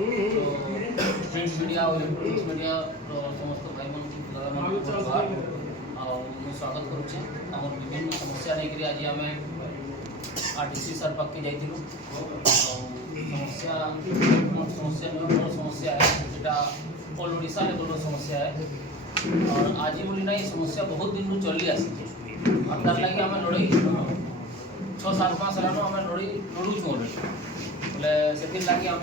तो print media और electronics media समस्त भाई मन स्वागत करुचे आम विभिन्न समस्या लेकर आज आम आरटीसी सर पाखे जाइलु समस्या समस्या बड़ समस्या है जेटा ऑल ओडिशा लेवल समस्या है और आज बोली ना समस्या बहुत दिन चली आसी और तार लगे आम लड़ई 6-7 मास है आम लड़ूँ ऑलरेडी बोले से लगे आम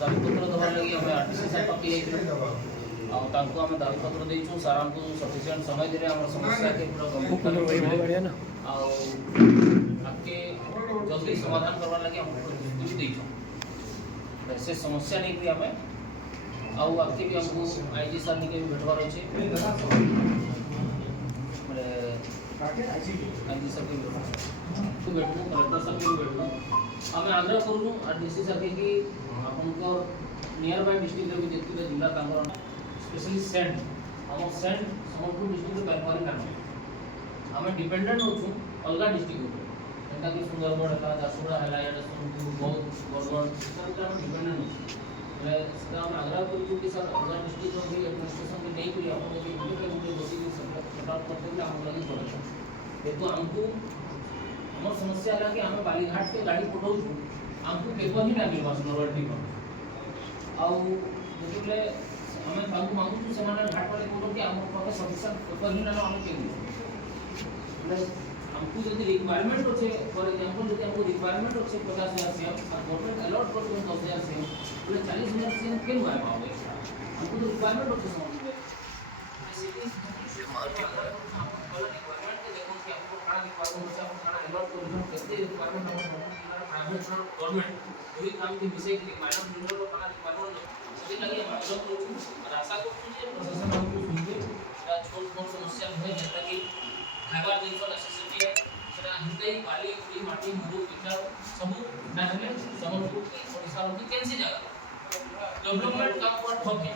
दाबीपत्र देवार लगे आम आरटीसी सर पाखे जाइलु आम दाबीपत्र देचु सार आमको सफिसीयंट समय दे आम समस्या के पूरा आगे जल्दी समाधान करवार लगे आम प्रतिश्रुति देचु से समस्या नहीं आम आगे भी आमको आईजी सर निके भेटवार अच्छे आईजी सर के भेटू कलेक्टर सर के भेटू आम आग्रह करूँ आरटीसी सर के कि आपको नियर बाय डिस्ट्रिक्ट भी जितने जिला स्पेशली सेंट आम सेंट सम्बलपुर डिस्ट्रिक्ट बेलपारी कान आम डिपेंडेंट होचु अलग डिस्ट्रिक्ट जेनटा कि सुंदरगढ़ है झारसुगुड़ा है सोनपुर बौद्ध बरगढ़ आम डिपेंडेंट होचु से आम आग्रह करूँ कि सर अलग डिस्ट्रिक्ट भी एडमिनिस्ट्रेशन के नहीं करी आप गोटे बस सटाउट करते आम लगे पड़े जेहतु आमको आम समस्या है कि आम बालीघाट के गाड़ी पठाऊँ आमको पेपर ही ना मिलवा सुंदरगढ़ टी आते आम मांगुचु से घाट वाले कौन कि आम पाखे सफिशिएंट पेपर ही ना आम के हमको जो रिक्वायरमेंट अच्छे फॉर एग्जांपल जो हमको रिक्वायरमेंट अच्छे 50,000 सीएम और गवर्नमेंट अलॉट कर 10,000 सीएम बोले 40,000 सीएम क्यों आए पाओगे हमको तो रिक्वायरमेंट अच्छे समझ में रिक्वायरमेंट के देखो कि हमको कहाँ रिक्वायरमेंट है हमको कहाँ अलॉट कर कितने रिक्वायरमेंट हम प्राइवेट गवर्नमेंट वही काम के विषय के माइनर मिनरल कहाँ रिक्वायरमेंट से लगे हम आग्रह करूँ और आशा करूँ कि प्रशासन हमको सुनते छोट समस्या है जैसा कि खाइबार जिनस नेसेसिटी है सेटा हिंदे बाली उड़ी माटी मुरु इटा सब ना हेले सम्बलपुर की ओडिशा की केनसी जगह डेवलपमेंट काम पर ठोके